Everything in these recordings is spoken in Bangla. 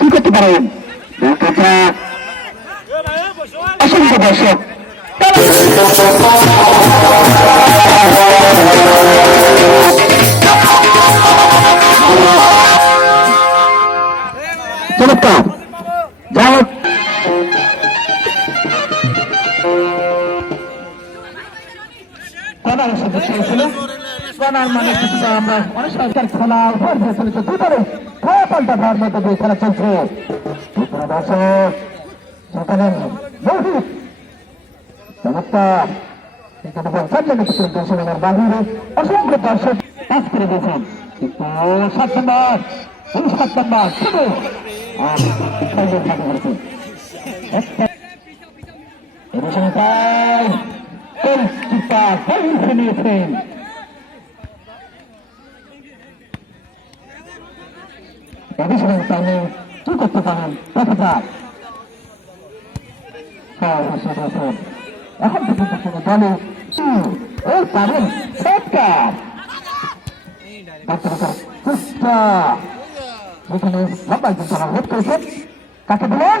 কি করতে পারেন অসংখ্য দর্শক চমৎকার যাই হোক কনার সাথে খেলছিল কনার মানে কিছুটা আমরা অনেক সরকার খেলা উপর দিয়ে চলেছে দুপারে পাল্টা ভার মতো দিয়ে খেলা চলছে দর্শক সেখানে রোহিত চমৎকার এখানে পঞ্চান্ন দর্শকের বাহিরে অসংখ্য দর্শক পাস করে দিয়েছেন কিন্তু 7 নম্বর 7 নম্বর শুধু নিয়েছেন কি করতে পারেন দেখা যাক এখন পর্যন্ত কোনো দলে পারেন সেখানে লম্বা একজন তারা ভোট করেছেন কাকে বলেন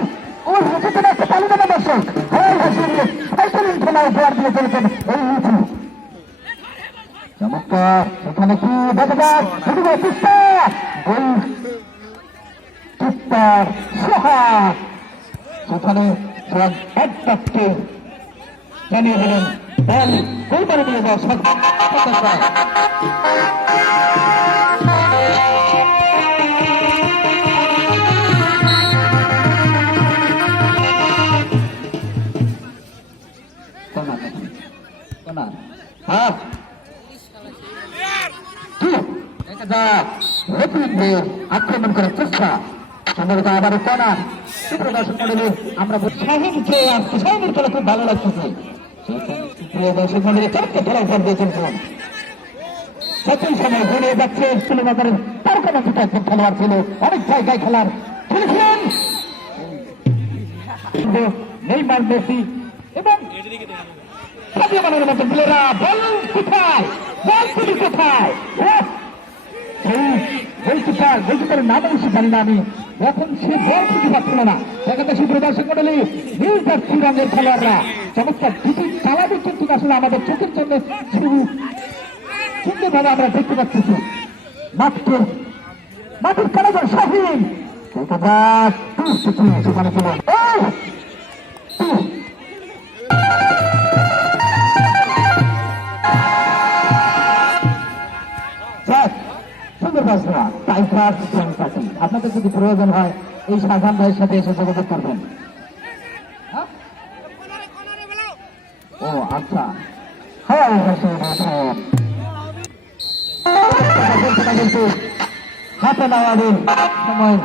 ওই হাসিতে একটা তালি দেবে দর্শক খেলায় জোয়ার দিয়ে চলেছেন এই মিছিল চমৎকার সেখানে কি দেখা যাক সোহাগ সেখানে একটাকে জানিয়ে দিলেন বল কোলপারে নিয়ে যাওয়া আক্রমণ করার চেষ্টা সম্ভবত আবারও কনার প্রদর্শন করলে আমরা শাহিন খেয়ে আসছি শাহিনের খেলা খুব ভালো লাগতেছে দর্শক মন্ডলী চারটে খেলায় ভর দিয়েছেন একই সময় ঘুরিয়ে যাচ্ছে শ্রীনগরের তারকামাচিত একজন খেলোয়াড় ছিল অনেক জায়গায় খেলার খেলেছিলেন নেইমার মেসি এবং সাদিয়া মানের মতো প্লেয়াররা বল কোথায় বল তুমি কোথায় গোলকিপারের নাম অবশ্যই জানি না আমি এখন সে বল খুঁজে পাচ্ছিল না সেখানে সুপ্রিয় দর্শক মন্ডলী নিউ জার্সি রঙের খেলোয়াড়রা চমৎকার দুটি চালাবে কিন্তু আসলে আমাদের চোখের জন্য সুন্দরভাবে আমরা দেখতে পাচ্ছি মাঠের খেলাধর শাহিন সেখানে ছিল আপনাদের যদি প্রয়োজন হয় এই সাধারণ ভাইয়ের সাথে এসে যোগাযোগ করবেন ও আচ্ছা হাতে নেওয়ার সময়